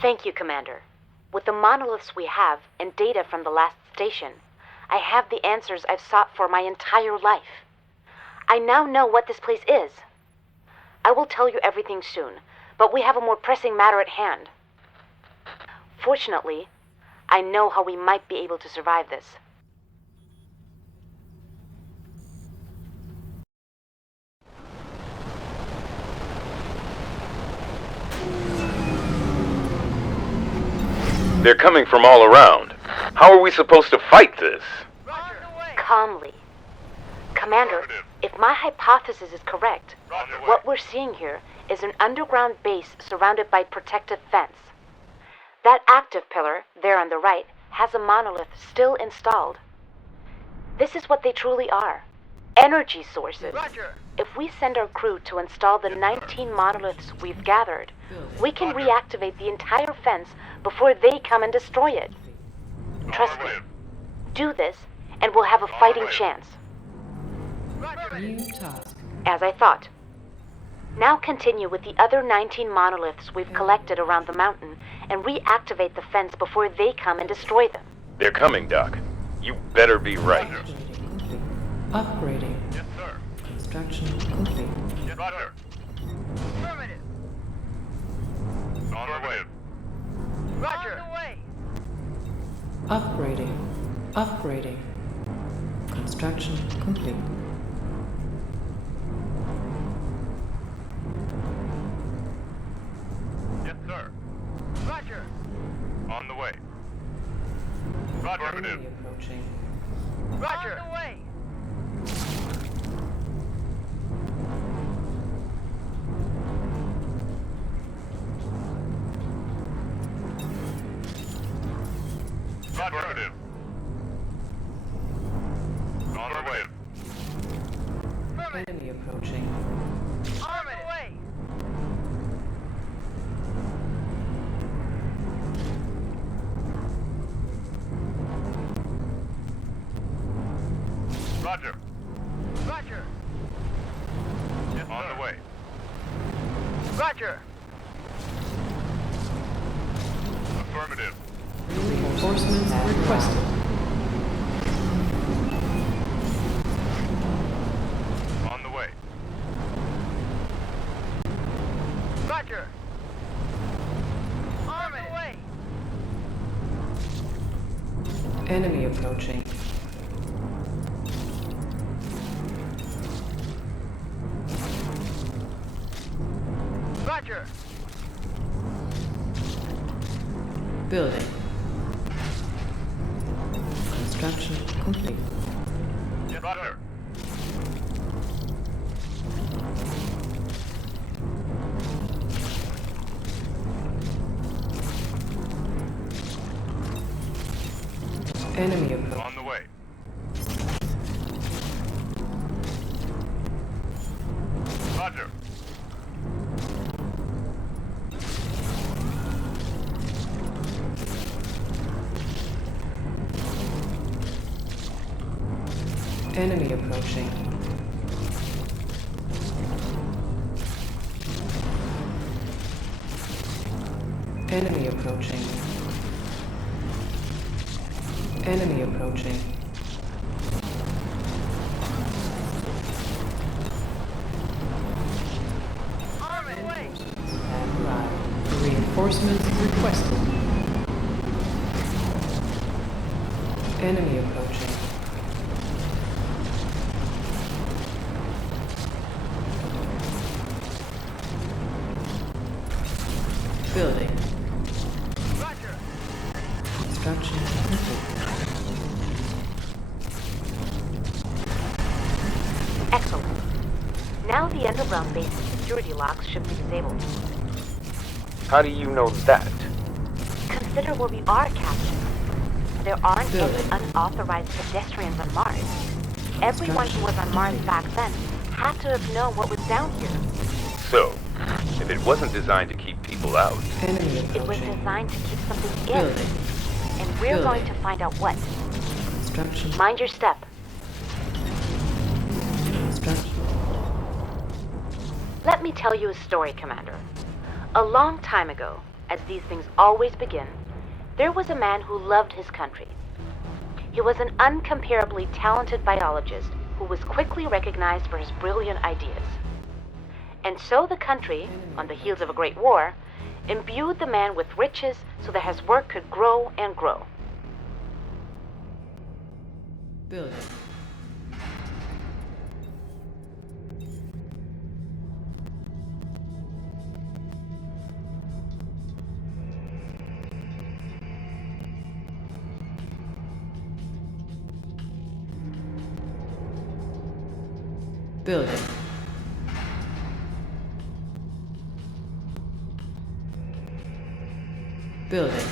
Thank you, Commander. With the monoliths we have and data from the last station, I have the answers I've sought for my entire life. I now know what this place is. I will tell you everything soon, but we have a more pressing matter at hand. Fortunately, I know how we might be able to survive this. They're coming from all around. How are we supposed to fight this? Calmly. Commander, if my hypothesis is correct, what we're seeing here is an underground base surrounded by protective fence. That active pillar, there on the right, has a monolith still installed. This is what they truly are. Energy sources. If we send our crew to install the 19 monoliths we've gathered, we can reactivate the entire fence before they come and destroy it. Trust me. Do this, and we'll have a fighting chance. New task. As I thought. Now continue with the other 19 monoliths we've collected around the mountain and reactivate the fence before they come and destroy them. They're coming, Doc. You better be right. Upgrading. Yes, sir. Construction complete. Yes, Roger. Affirmative. On the way. Roger. On the way. Upgrading. Upgrading. Construction complete. Yes, sir. Roger. On the way. Roger. Enemy approaching. Roger. On the way. Affirmative. On the way. Enemy approaching. On the way. Roger. Roger. Yes, on the way. Roger. Affirmative. Reinforcements requested. On the way. Roger. On the way. Enemy approaching. Roger. Building. Construction complete. Yes, Roger. Enemy approaching. On the way. Roger. Enemy approaching. Enemy approaching. Enemy approaching. On the way. Have arrived. Reinforcements requested. Enemy approaching. Building. Roger. Construction complete. Excellent. Now the underground base security locks should be disabled. How do you know that? Consider where we are, Captain. There aren't any Building. unauthorized pedestrians on Mars. Everyone who was on Mars back then had to have known what was down here. So, if it wasn't designed to keep people out, Enemy It was approaching. designed to keep something in, Building. and we're going Building. to find out what. Construction. Mind your step. Construction. Let me tell you a story, Commander. A long time ago, as these things always begin, there was a man who loved his country. He was an uncomparably talented biologist who was quickly recognized for his brilliant ideas. And so the country, on the heels of a great war, imbued the man with riches so that his work could grow and grow. Building. Building. Building.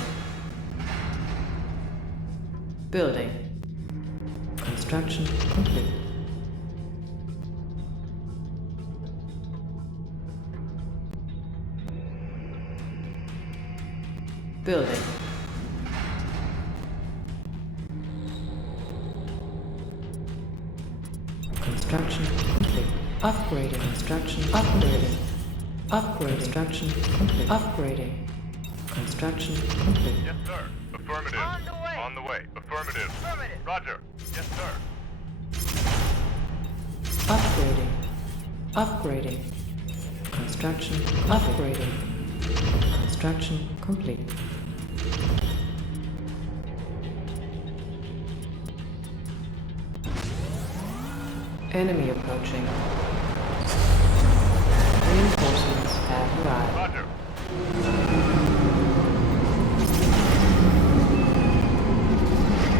Building. Construction complete. Building. Construction complete. Upgrading. Construction upgrading. Upgrade. Construction complete. Upgrading. Construction complete. Yes, sir. Affirmative. On the way. On the way. Affirmative. Affirmative. Roger. Yes, sir. Upgrading. Upgrading. Construction upgrading. Construction complete. Enemy approaching. Reinforcements have arrived. Roger.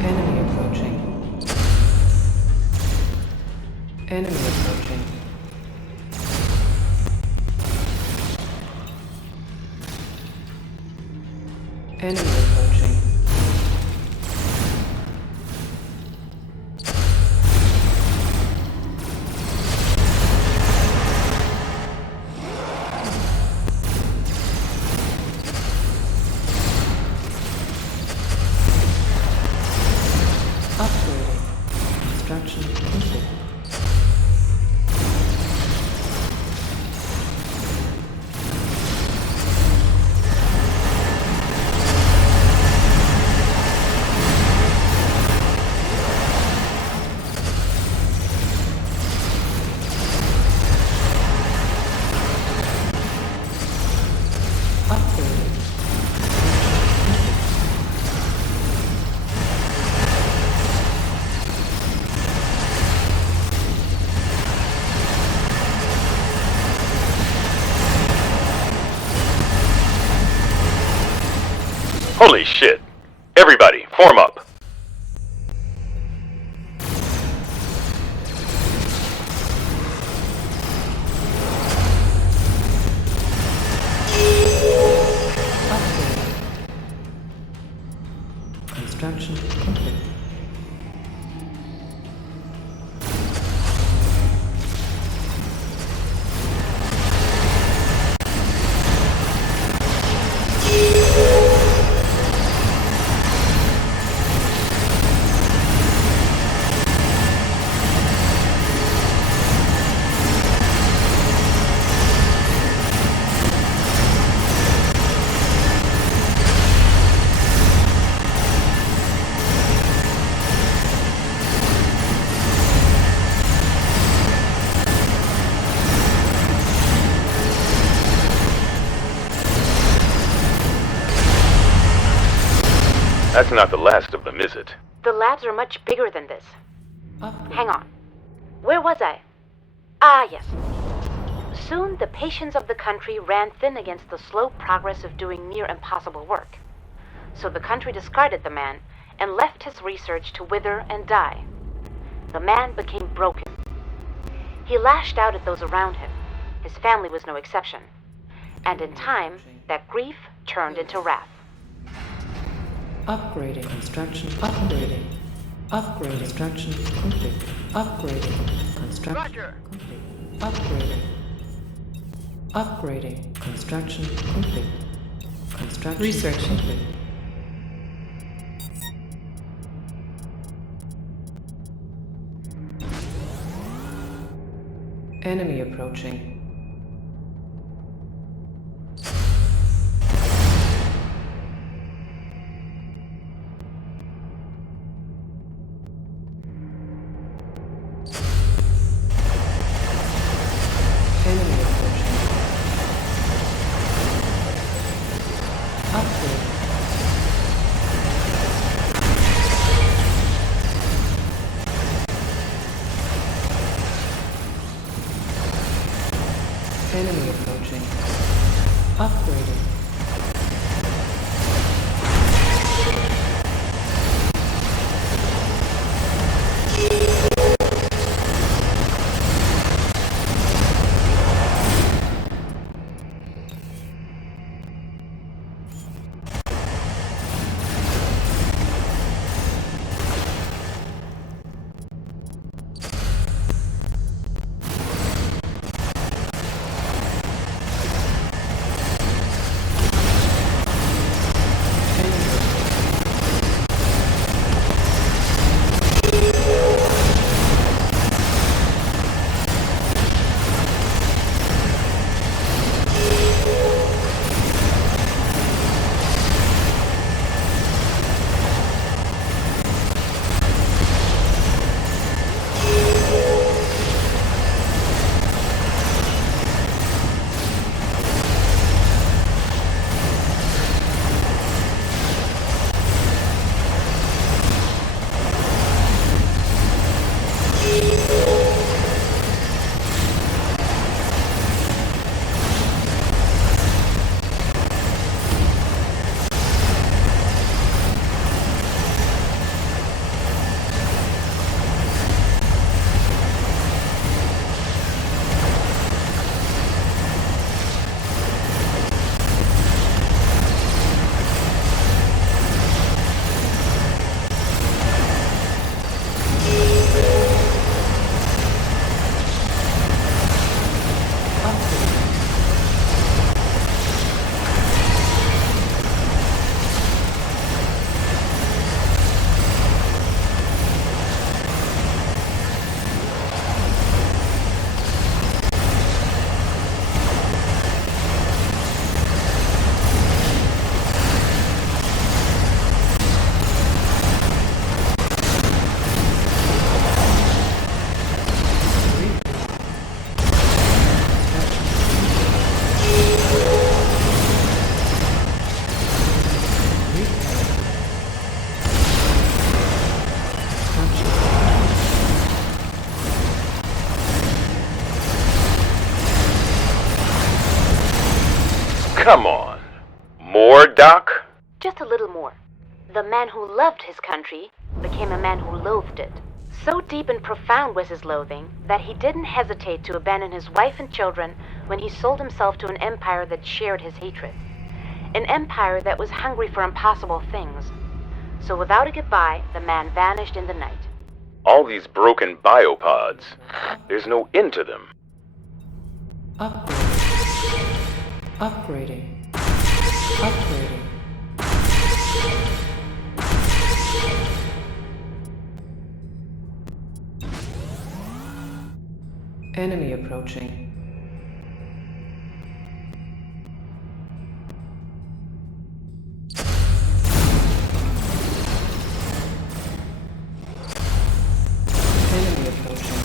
Enemy approaching. Enemy approaching. Enemy approaching. Upgrading. Construction complete. Upgrading. Holy shit! Everybody, form up! Upgrading. Construction complete. That's not the last of them, is it? The labs are much bigger than this. Upgrading. Hang on. Where was I? Ah, yes. Soon the patience of the country ran thin against the slow progress of doing near impossible work. So the country discarded the man and left his research to wither and die. The man became broken. He lashed out at those around him. His family was no exception. And in time, that grief turned into wrath. Upgrading. Construction upgrading. Upgrading. Construction complete. Upgrading. Construction Roger. complete. Upgrading. Upgrading. Construction complete. Construction research complete. Enemy approaching. more, Doc? Just a little more. The man who loved his country became a man who loathed it. So deep and profound was his loathing that he didn't hesitate to abandon his wife and children when he sold himself to an empire that shared his hatred. An empire that was hungry for impossible things. So without a goodbye, the man vanished in the night. All these broken biopods. There's no end to them. Upgrading. Upgrading. Upgrading. Enemy approaching. Enemy approaching.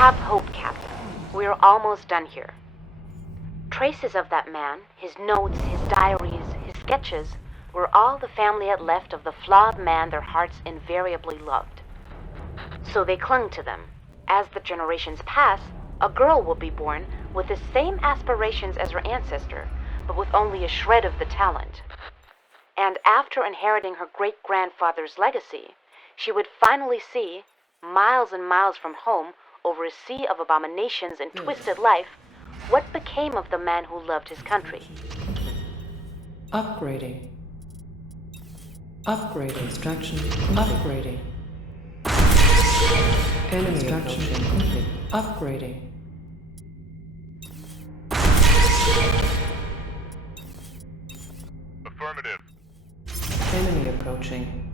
Have hope, Captain. We're almost done here. Traces of that man, his notes, his diaries, his sketches, were all the family had left of the flawed man their hearts invariably loved. So they clung to them. As the generations pass, a girl will be born with the same aspirations as her ancestor, but with only a shred of the talent. And after inheriting her great-grandfather's legacy, she would finally see, miles and miles from home, over a sea of abominations and twisted life, what became of the man who loved his country. Upgrading. Upgrading. Extraction. Upgrading. Enemy extraction complete. Upgrading. Affirmative. Enemy approaching.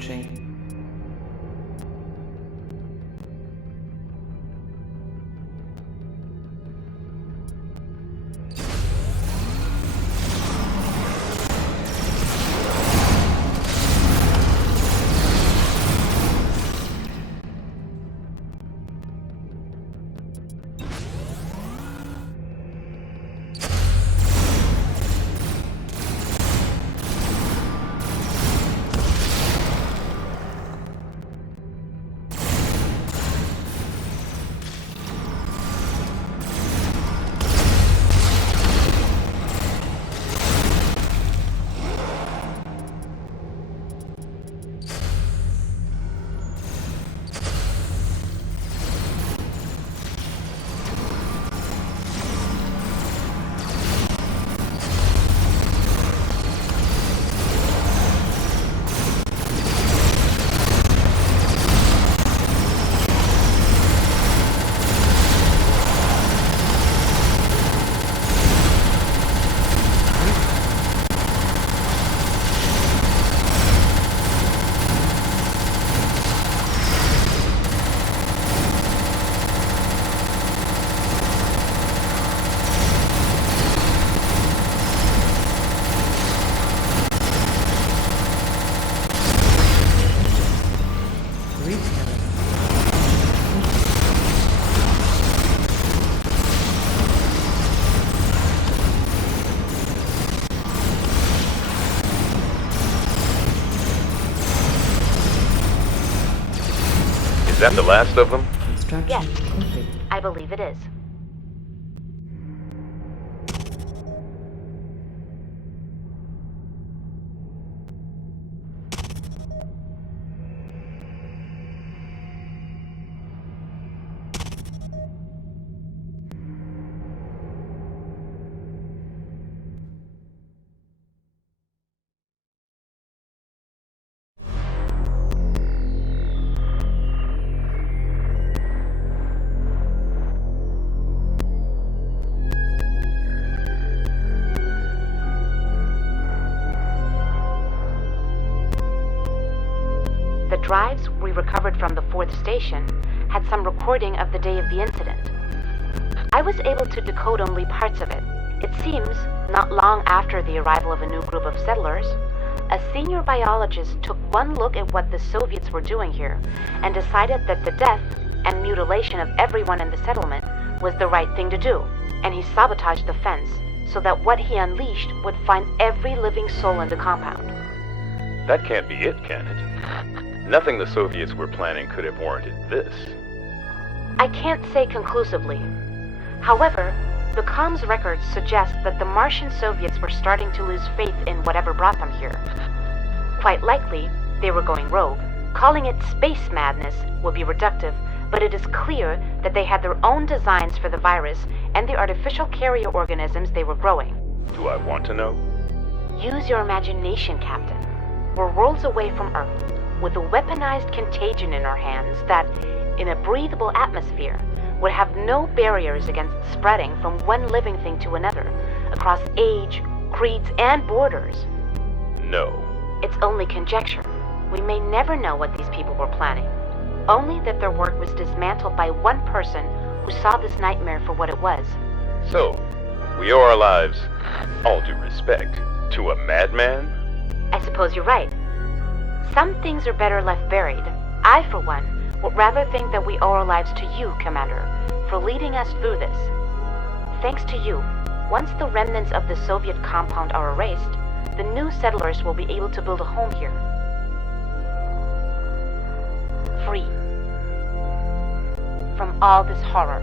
approaching. Is that the last of them? Construction Yes. complete. I believe it is. The drives we recovered from the 4th station had some recording of the day of the incident. I was able to decode only parts of it. It seems, not long after the arrival of a new group of settlers, a senior biologist took one look at what the Soviets were doing here and decided that the death and mutilation of everyone in the settlement was the right thing to do, and he sabotaged the fence so that what he unleashed would find every living soul in the compound. That can't be it, can it? Nothing the Soviets were planning could have warranted this. I can't say conclusively. However, the comms records suggest that the Martian Soviets were starting to lose faith in whatever brought them here. Quite likely, they were going rogue. Calling it space madness would be reductive, but it is clear that they had their own designs for the virus and the artificial carrier organisms they were growing. Do I want to know? Use your imagination, Captain. We're worlds away from Earth, with a weaponized contagion in our hands that, in a breathable atmosphere, would have no barriers against spreading from one living thing to another, across age, creeds, and borders. No. It's only conjecture. We may never know what these people were planning. Only that their work was dismantled by one person who saw this nightmare for what it was. So, we owe our lives, all due respect, to a madman? I suppose you're right. Some things are better left buried. I, for one, would rather think that we owe our lives to you, Commander, for leading us through this. Thanks to you, once the remnants of the Soviet compound are erased, the new settlers will be able to build a home here. Free. From all this horror.